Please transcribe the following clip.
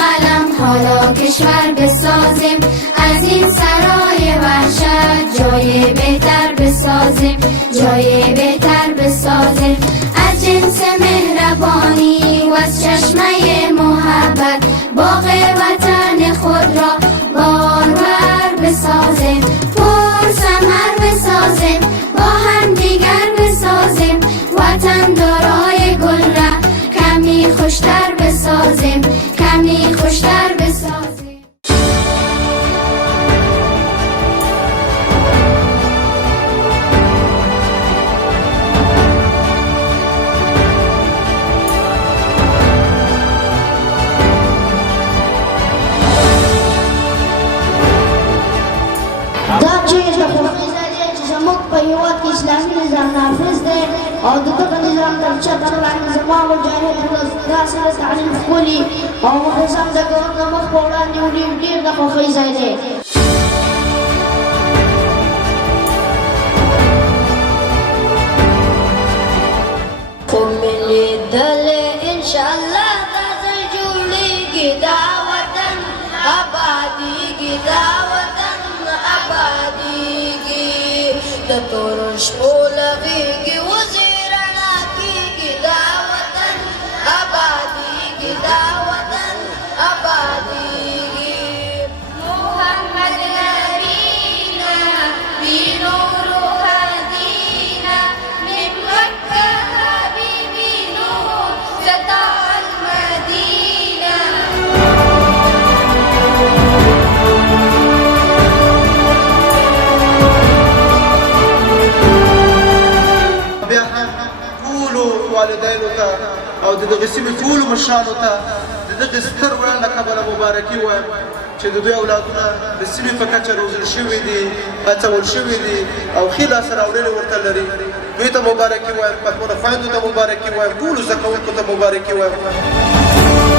قلم حالا کشور بسازیم، از این سرای وحشت جای بهتر بسازیم، جای بهتر بسازیم. از جنس مهربانی و از چشمه محبت باغ وطن خود را بارور بسازیم، پر ثمر بسازیم، با هم دیگر بسازیم، وطن دارای گل را کمی خوشتر بسازیم، کمی خوشتر بسازیم. دا چیز د خوښۍ ځای دی چې زموږ په هېواد کې اسلامي نظام نافظ دی او د دغه نظام تر چتر لاندې زما مجاهد ولس داسې د تعلیم ښکلي او منظم ډګرونه د مخ په وړاندې وړي ډېر د خوښۍ ځای دی. خو مې لیدلې انشاءالله دا ځل جوړېږي، دا وطن ابادېږي، دا وطن ابادېږي، د تورو شپو لغېږي وزې رڼا کېږي، دا وطن ابادېږي، دا وطن ابادېږي. محمد نبينا بنور هدينا من مكة حبيبي نور سطع المدينة. بیا هم ټولو والدینو ته او د دغې سیمې ټولو مشرانو ته د دغې ستر وړاند له کبله مبارکي وایم چې د دوی اولادونه د سیمې په کچه روزل شوي دي، هڅول شوي دي او ښې لاسته راوړنې ورته لري. دوی ته مبارکي وایم، پتمنه خویندو ته مبارکي وایم، ټولو زده کوونکو ته مبارکي وایم.